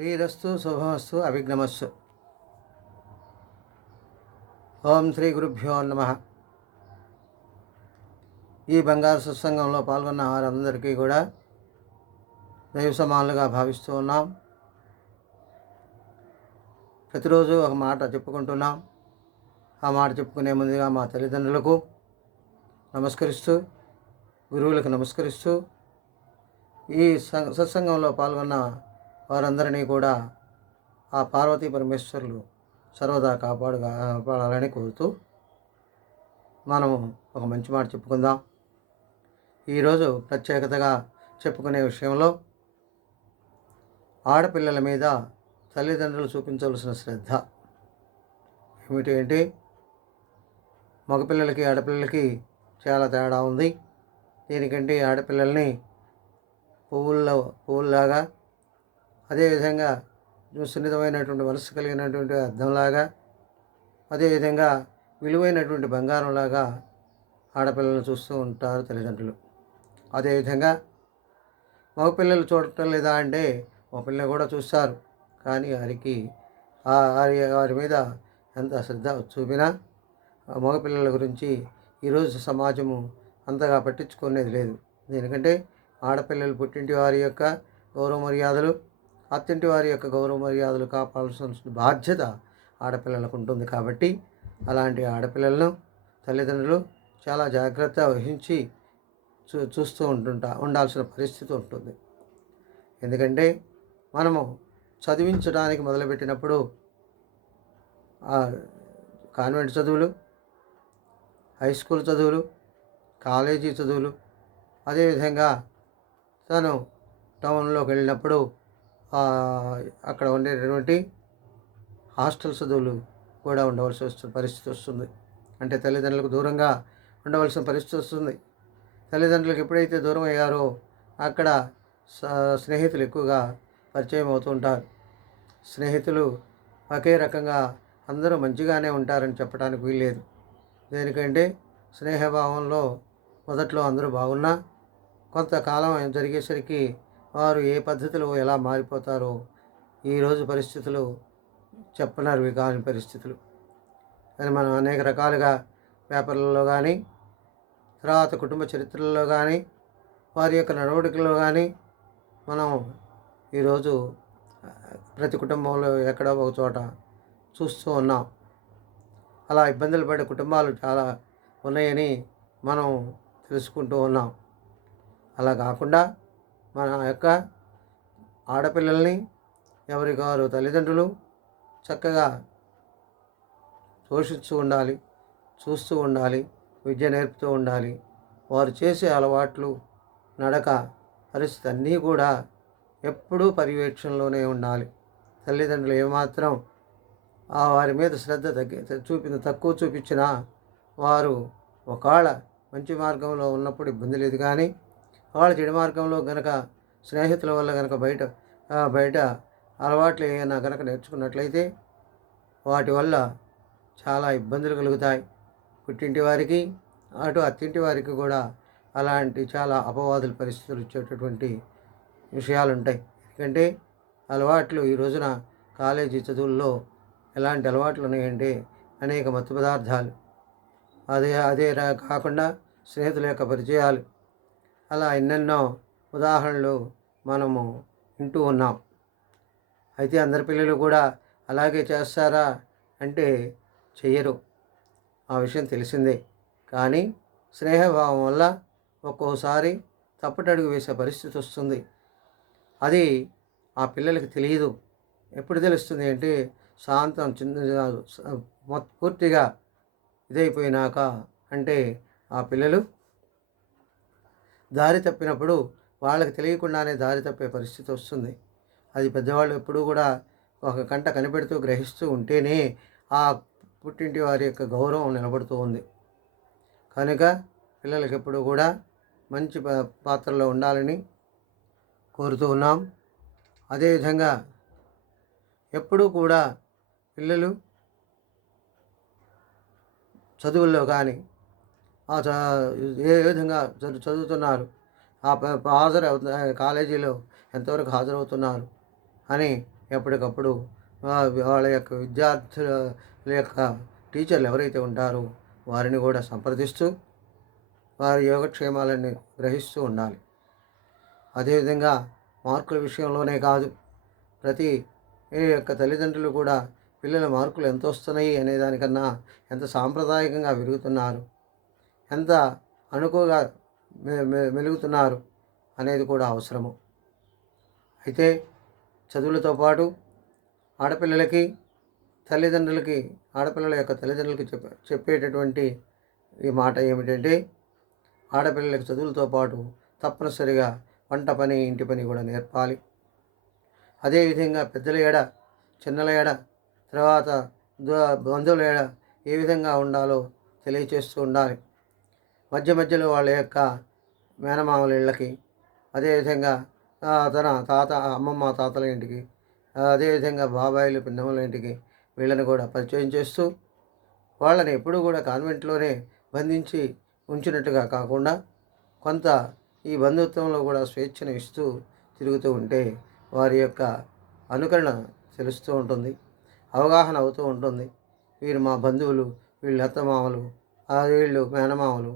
శ్రీరస్తు శుభమస్తు అభిజ్ఞమస్సు. ఓం శ్రీ గురుభ్యో నమ. ఈ బంగారు సత్సంగంలో పాల్గొన్న వారందరికీ కూడా దైవ సమానులుగా భావిస్తూ ఉన్నాం. ప్రతిరోజు ఒక మాట చెప్పుకుంటున్నాం. ఆ మాట చెప్పుకునే ముందుగా మా తల్లిదండ్రులకు నమస్కరిస్తూ, గురువులకు నమస్కరిస్తూ, ఈ సత్సంగంలో పాల్గొన్న వారందరినీ కూడా ఆ పార్వతీ పరమేశ్వరులు సర్వదా కాపాడాలని కోరుతూ మనము ఒక మంచి మాట చెప్పుకుందాం. ఈరోజు ప్రత్యేకతగా చెప్పుకునే విషయంలో ఆడపిల్లల మీద తల్లిదండ్రులు చూపించవలసిన శ్రద్ధ ఏమిటి? మగపిల్లలకి ఆడపిల్లలకి చాలా తేడా ఉంది. దీనికంటే ఆడపిల్లల్ని పువ్వుల్లాగా, అదేవిధంగా సున్నితమైనటువంటి మనసు కలిగినటువంటి అర్థంలాగా, అదేవిధంగా విలువైనటువంటి బంగారంలాగా ఆడపిల్లలను చూస్తూ ఉంటారు తల్లిదండ్రులు. అదేవిధంగా మగపిల్లలు చూడటం లేదా అంటే మగపిల్లలు కూడా చూస్తారు. కానీ వారి మీద ఎంత శ్రద్ధ చూపినా మగపిల్లల గురించి ఈరోజు సమాజము అంతగా పట్టించుకునేది లేదు. దీనికంటే ఆడపిల్లలు పుట్టింటి వారి యొక్క గౌరవ మర్యాదలు, అత్తింటి వారి యొక్క గౌరవ మర్యాదలు కాపాడాల్సిన బాధ్యత ఆడపిల్లలకు ఉంటుంది. కాబట్టి అలాంటి ఆడపిల్లలను తల్లిదండ్రులు చాలా జాగ్రత్త వహించి చూస్తూ ఉండాల్సిన పరిస్థితి ఉంటుంది. ఎందుకంటే మనము చదివించడానికి మొదలుపెట్టినప్పుడు కాన్వెంట్ చదువులు, హై స్కూల్ చదువులు, కాలేజీ చదువులు, అదేవిధంగా తను టౌన్లోకి వెళ్ళినప్పుడు అక్కడ ఉండేటటువంటి హాస్టల్ చదువులు కూడా ఉండవలసిన పరిస్థితి వస్తుంది. అంటే తల్లిదండ్రులకు దూరంగా ఉండవలసిన పరిస్థితి వస్తుంది. తల్లిదండ్రులకు ఎప్పుడైతే దూరం అయ్యారో అక్కడ స్నేహితులు ఎక్కువగా పరిచయం అవుతుంటారు. స్నేహితులు ఒకే రకంగా అందరూ మంచిగానే ఉంటారని చెప్పడానికి వీల్లేదు. దేనికంటే స్నేహభావంలో మొదట్లో అందరూ బాగున్నా కొంతకాలం జరిగేసరికి వారు ఏ పద్ధతిలో ఎలా మారిపోతారో ఈరోజు పరిస్థితులు చెప్పనరివి కాని పరిస్థితులు. అని మనం అనేక రకాలుగా పేపర్లలో కానీ, తర్వాత కుటుంబ చరిత్రలలో కానీ, వారి యొక్క నడవడికలో కానీ మనం ఈరోజు ప్రతి కుటుంబంలో ఎక్కడో ఒక చోట చూస్తూ ఉన్నాం. అలా ఇబ్బందులు పడే కుటుంబాలు చాలా ఉన్నాయని మనం తెలుసుకుంటూ ఉన్నాం. అలా కాకుండా మన యొక్క ఆడపిల్లల్ని ఎవరికి వారు తల్లిదండ్రులు చక్కగా పోషిస్తూ ఉండాలి, చూస్తూ ఉండాలి, విద్య నేర్పుతూ ఉండాలి. వారు చేసే అలవాట్లు, నడక, పరిస్థితి అన్నీ కూడా ఎప్పుడూ పర్యవేక్షణలోనే ఉండాలి. తల్లిదండ్రులు ఏమాత్రం వారి మీద శ్రద్ధ తక్కువ చూపించినా వారు ఒకవేళ మంచి మార్గంలో ఉన్నప్పుడు ఇబ్బంది లేదు. కానీ వాళ్ళు చెడు మార్గంలో గనక స్నేహితుల వల్ల గనక బయట అలవాట్లు ఏమైనా గనక నేర్చుకున్నట్లయితే వాటి వల్ల చాలా ఇబ్బందులు కలుగుతాయి. పుట్టింటి వారికి, అటు అత్తింటి వారికి కూడా అలాంటి చాలా అపవాదుల పరిస్థితులు వచ్చేటటువంటి విషయాలు ఉంటాయి. ఎందుకంటే అలవాట్లు ఈ రోజున కాలేజీ చదువుల్లో ఎలాంటి అలవాట్లు ఉన్నాయంటే అనేక మత్తు పదార్థాలు, అదే కాకుండా స్నేహితుల యొక్క పరిచయాలు, అలా ఎన్నెన్నో ఉదాహరణలు మనము వింటూ ఉన్నాం. అయితే అందరి పిల్లలు కూడా అలాగే చేస్తారా అంటే చెయ్యరు. ఆ విషయం తెలిసిందే. కానీ స్నేహభావం వల్ల ఒక్కోసారి తప్పటడుగు వేసే పరిస్థితి వస్తుంది. అది ఆ పిల్లలకి తెలియదు. ఎప్పుడు తెలుస్తుంది అంటే శాంతం పూర్తిగా ఇదైపోయినాక, అంటే ఆ పిల్లలు దారి తప్పినప్పుడు వాళ్ళకి తెలియకుండానే దారి తప్పే పరిస్థితి వస్తుంది. అది పెద్దవాళ్ళు ఎప్పుడూ కూడా ఒక కంట కనిపెడుతూ గ్రహిస్తూ ఉంటేనే ఆ పుట్టింటి వారి యొక్క గౌరవం నిలబడుతూ ఉంది. కనుక పిల్లలకి ఎప్పుడూ కూడా మంచి పాత్రలో ఉండాలని కోరుతూ ఉన్నాం. అదేవిధంగా ఎప్పుడూ కూడా పిల్లలు చదువుల్లో కానీ ఏ విధంగా చదువుతున్నారు, కాలేజీలో ఎంతవరకు హాజరవుతున్నారు అని ఎప్పటికప్పుడు వాళ్ళ యొక్క విద్యార్థుల యొక్క టీచర్లు ఎవరైతే ఉంటారో వారిని కూడా సంప్రదిస్తూ వారి యోగక్షేమాలని గ్రహిస్తూ ఉండాలి. అదేవిధంగా మార్కుల విషయంలోనే కాదు, ప్రతి యొక్క తల్లిదండ్రులు కూడా పిల్లల మార్కులు ఎంత వస్తున్నాయి అనే దానికన్నా ఎంత సాంప్రదాయకంగా పెరుగుతున్నారు, ఎంత అనుకువగా మెలుగుతున్నారు అనేది కూడా అవసరము. అయితే చదువులతో పాటు ఆడపిల్లలకి తల్లిదండ్రులకి ఆడపిల్లల యొక్క తల్లిదండ్రులకి చెప్పేటటువంటి ఈ మాట ఏమిటంటే, ఆడపిల్లలకి చదువులతో పాటు తప్పనిసరిగా వంట పని ఇంటి పని కూడా నేర్పాలి. అదేవిధంగా పెద్దల ఎడ చిన్నల ఎడ తర్వాత బంధువుల ఎడ ఏ విధంగా ఉండాలో తెలియచేస్తూ ఉండాలి. మధ్య మధ్యలో వాళ్ళ యొక్క మేనమామల ఇళ్ళకి, అదేవిధంగా తన అమ్మమ్మ తాతల ఇంటికి, అదేవిధంగా బాబాయిలు పిన్నమ్మల ఇంటికి వీళ్ళని కూడా పరిచయం చేస్తూ వాళ్ళని ఎప్పుడూ కూడా కాన్వెంట్లోనే బంధించి ఉంచినట్టుగా కాకుండా కొంత ఈ బంధుత్వంలో కూడా స్వేచ్ఛను ఇస్తూ తిరుగుతూ ఉంటే వారి యొక్క అనుకరణ తెలుస్తూ ఉంటుంది, అవగాహన అవుతూ ఉంటుంది. వీరు మా బంధువులు, వీళ్ళు అత్తమామలు, వీళ్ళు మేనమామలు,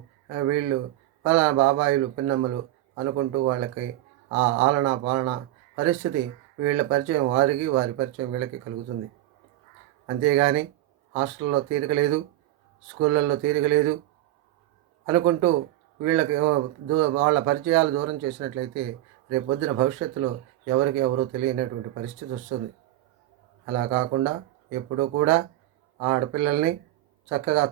వీళ్ళు పలానా బాబాయిలు పిన్నమ్మలు అనుకుంటూ వాళ్ళకి ఆ ఆలన పాలన పరిస్థితి వీళ్ళ పరిచయం వారికి, వారి పరిచయం వీళ్ళకి కలుగుతుంది. అంతేగాని హాస్టల్లో తీరిక లేదు, స్కూళ్ళల్లో తీరిక లేదు అనుకుంటూ వీళ్ళకి వాళ్ళ పరిచయాలు దూరం చేసినట్లయితే రేపు పొద్దున భవిష్యత్తులో ఎవరికి ఎవరో తెలియనటువంటి పరిస్థితి వస్తుంది. అలా కాకుండా ఎప్పుడూ కూడా ఆడపిల్లల్ని చక్కగా